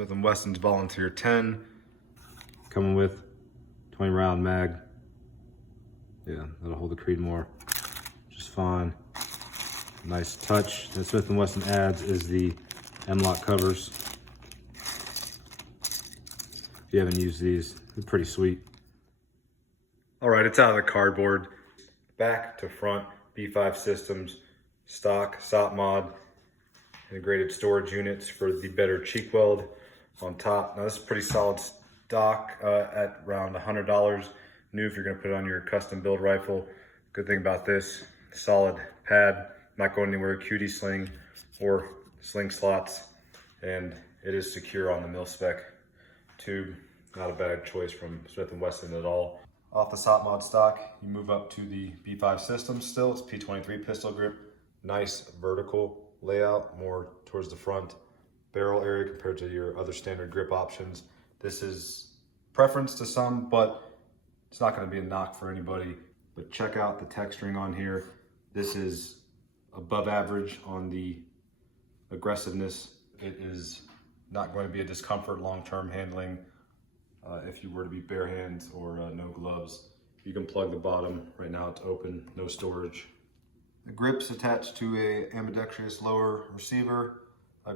Smith & Wesson's Volunteer 10, coming with 20 round mag. Yeah, that'll hold the Creedmoor just fine. Nice touch. That Smith & Wesson adds is the M-LOK covers. If you haven't used these, they're pretty sweet. All right, it's out of the cardboard. Back to front, B5 systems, stock, SOP mod, integrated storage units for the better cheek weld on top. Now this is pretty solid stock at around $100 new if you're gonna put it on your custom build rifle. Good thing about this, solid pad, not going anywhere, QD sling or sling slots, and it is secure on the mil-spec tube. Not a bad choice from Smith & Wesson at all. Off the SOP mod stock, you move up to the B5 system still. It's P23 pistol grip. Nice vertical layout, more towards the front barrel area compared to your other standard grip options. This is preference to some, but it's not gonna be a knock for anybody. But check out the texturing on here. This is above average on the aggressiveness. It is not going to be a discomfort long-term handling if you were to be bare hands or no gloves. You can plug the bottom. Right now it's open, no storage. The grip's attached to a ambidextrous lower receiver.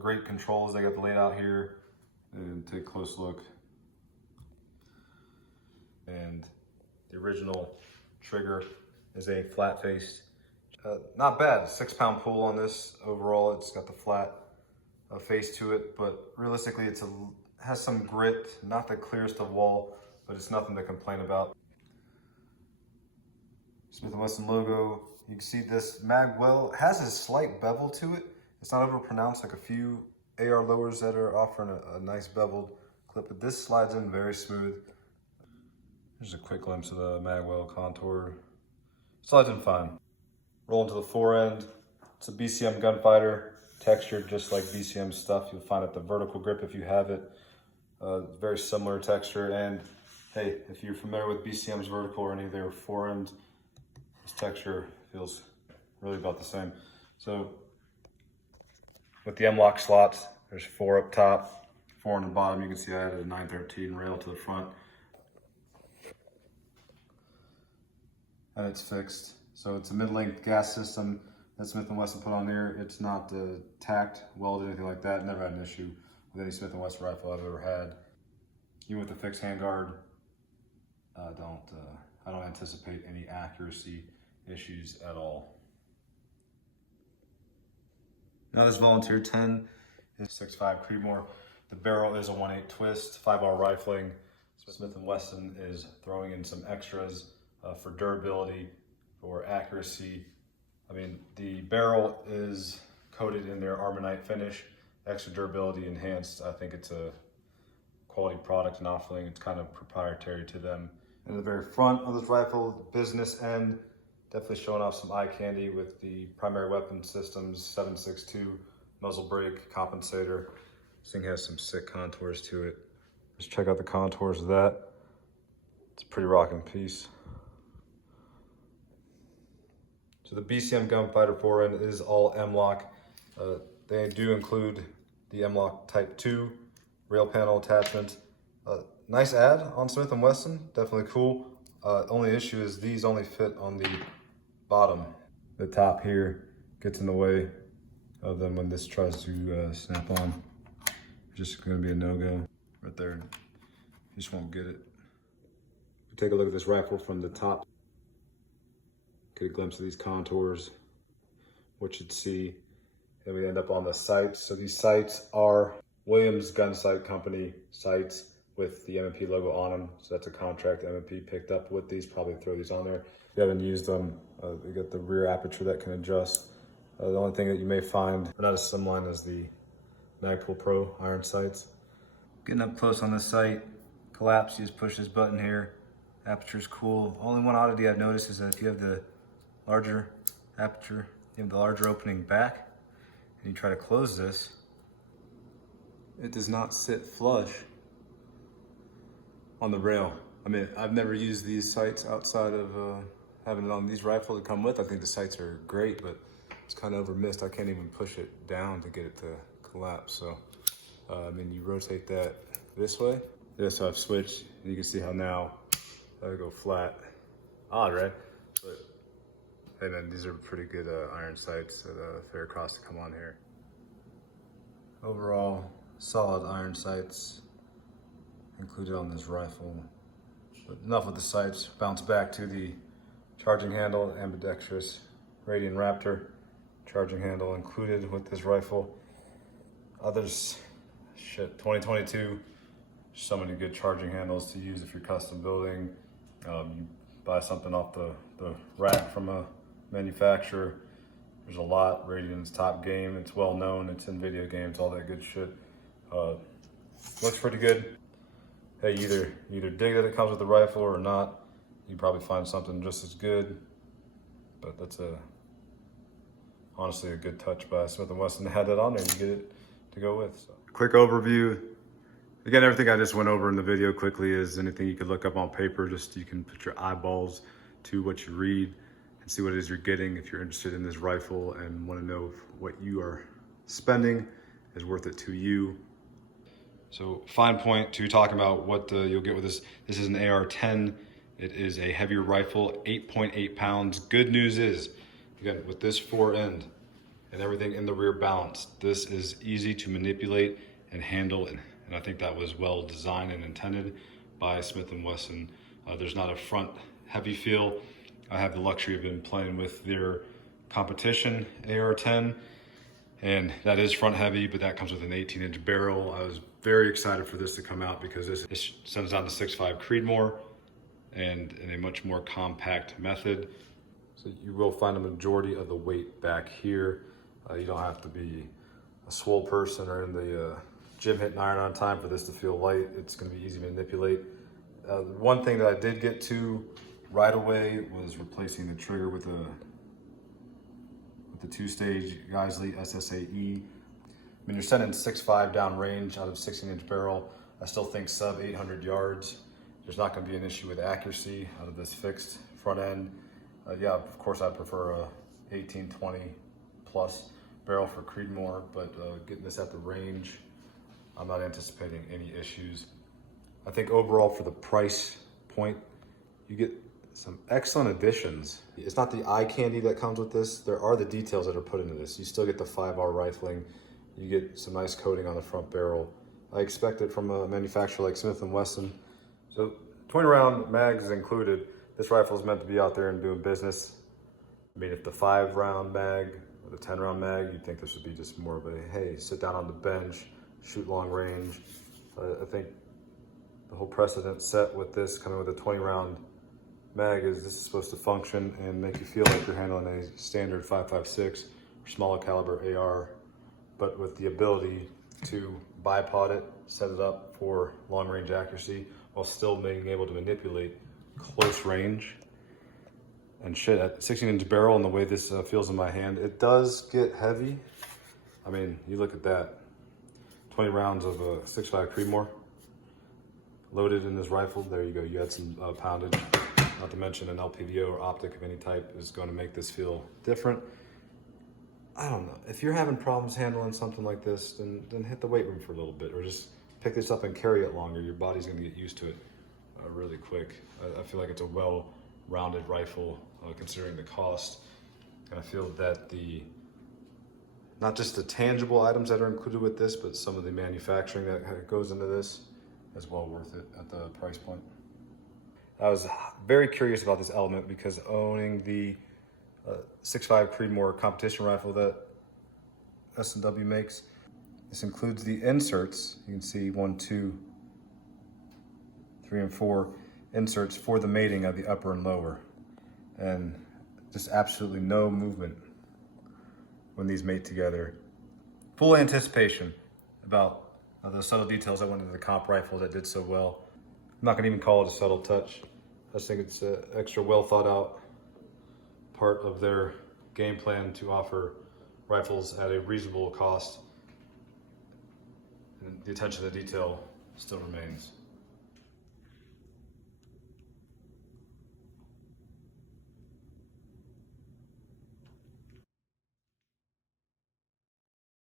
Great controls, they got the layout here. And take a close look. And the original trigger is a flat-faced, not bad, 6-pound pull on this overall. It's got the flat face to it, but realistically it has some grit, not the clearest of wall, but it's nothing to complain about. Smith & Wesson logo, you can see this Magwell has a slight bevel to it. It's not over pronounced like a few AR lowers that are offering a nice beveled clip, but this slides in very smooth. Here's a quick glimpse of the Magwell Contour. Slides in fine. Roll into the fore end. It's a BCM gunfighter, textured just like BCM stuff. You'll find it the vertical grip if you have it. Very similar texture, and hey, if you're familiar with BCM's vertical or any of their fore ends, this texture feels really about the same. So with the M-LOK slots, there's 4 up top, 4 on the bottom. You can see I added a 913 rail to the front. And it's fixed. So it's a mid-length gas system that Smith & Wesson put on there. It's not tacked, welded, anything like that. Never had an issue with any Smith & Wesson rifle I've ever had. Even with the fixed handguard, I don't anticipate any accuracy issues at all. Now this Volunteer 10 is 6.5 Creedmoor. The barrel is a 1/8 twist, 5R rifling. Smith & Wesson is throwing in some extras for durability, for accuracy. I mean, the barrel is coated in their Armonite finish, extra durability enhanced. I think it's a quality product and offering. It's kind of proprietary to them. And the very front of this rifle, the business end, definitely showing off some eye candy with the primary weapon systems, 7.62 muzzle brake compensator. This thing has some sick contours to it. Just check out the contours of that. It's a pretty rocking piece. So the BCM gunfighter fore end is all M-LOK. They do include the M-LOK Type 2 rail panel attachment. Nice add on Smith & Wesson, definitely cool. Only issue is these only fit on the bottom. The top here gets in the way of them when this tries to snap on. Just gonna be a no-go right there. You just won't get it. Take a look at this rifle from the top. Get a glimpse of these contours, what you'd see. Then we end up on the sights. So these sights are Williams Gun Sight Company sights with the M&P logo on them. So that's a contract M&P picked up with these, probably throw these on there. If you haven't used them, you got the rear aperture that can adjust. The only thing that you may find are not as slimline as the Magpul Pro iron sights. Getting up close on the sight, collapse, you just push this button here. Aperture's cool. Only one oddity I've noticed is that if you have the larger aperture, you have the larger opening back, and you try to close this, it does not sit flush on the rail. I mean, I've never used these sights outside of having it on these rifles that come with. I think the sights are great, but it's kind of over missed. I can't even push it down to get it to collapse. So And then you rotate that this way. This I've switched. You can see how now I go flat. Odd, right? But and then these are pretty good iron sights at a fair cost to come on here. Overall, solid iron sights included on this rifle. But enough with the sights. Bounce back to the charging handle, ambidextrous Radian Raptor charging handle included with this rifle. Others, shit, 2022. So many good charging handles to use if you're custom building. You buy something off the rack from a manufacturer. There's a lot. Radian's top game. It's well known. It's in video games, all that good shit. Looks pretty good. Hey, either dig that it comes with the rifle or not. You probably find something just as good. But that's honestly a good touch by Smith & Wesson to have that on there and you get it to go with. So. Quick overview. Again, everything I just went over in the video quickly is anything you could look up on paper. Just you can put your eyeballs to what you read and see what it is you're getting if you're interested in this rifle and want to know if what you are spending is worth it to you. So fine point to talking about what you'll get with this. This is an AR-10. It is a heavier rifle, 8.8 pounds. Good news is, again, with this fore end and everything in the rear balanced, this is easy to manipulate and handle. And I think that was well designed and intended by Smith & Wesson. There's not a front heavy feel. I have the luxury of been playing with their competition AR-10, and that is front heavy, but that comes with an 18-inch barrel. I was very excited for this to come out because this sends down to 6.5 Creedmoor and in a much more compact method. So you will find a majority of the weight back here. You don't have to be a swole person or in the gym hitting iron on time for this to feel light. It's going to be easy to manipulate. One thing that I did get to right away was replacing the trigger with the two-stage Geisley SSAE. I mean, you're sending 6.5 down range out of 16-inch barrel. I still think sub 800 yards. There's not going to be an issue with accuracy out of this fixed front end. Yeah, of course, I'd prefer a 18-20 plus barrel for Creedmoor, but getting this at the range, I'm not anticipating any issues. I think overall for the price point, you get some excellent additions. It's not the eye candy that comes with this. There are the details that are put into this. You still get the 5R rifling. You get some nice coating on the front barrel. I expect it from a manufacturer like Smith & Wesson. So 20 round mags is included. This rifle is meant to be out there and doing business. I mean, if the 5 round mag or the 10 round mag, you'd think this would be just more of a, hey, sit down on the bench, shoot long range. I think the whole precedent set with this coming with a 20 round mag is this is supposed to function and make you feel like you're handling a standard 5.56 or smaller caliber AR, but with the ability to bipod it, set it up for long range accuracy while still being able to manipulate close range. And shit, at 16-inch barrel and the way this feels in my hand, it does get heavy. I mean, you look at that, 20 rounds of a 6.5 Creedmoor loaded in this rifle. There you go, you had some poundage. Not to mention an LPVO or optic of any type is going to make this feel different. I don't know. If you're having problems handling something like this, then hit the weight room for a little bit or just pick this up and carry it longer. Your body's going to get used to it really quick. I feel like it's a well-rounded rifle considering the cost. And I feel that not just the tangible items that are included with this, but some of the manufacturing that goes into this is well worth it at the price point. I was very curious about this element because owning the 6.5 Creedmoor competition rifle that S&W makes, this includes the inserts. You can see 1, 2, 3, and 4 inserts for the mating of the upper and lower. And just absolutely no movement when these mate together. Full anticipation about the subtle details that went into the comp rifle that did so well. I'm not gonna even call it a subtle touch. I just think it's an extra well thought out part of their game plan to offer rifles at a reasonable cost. And the attention to detail still remains.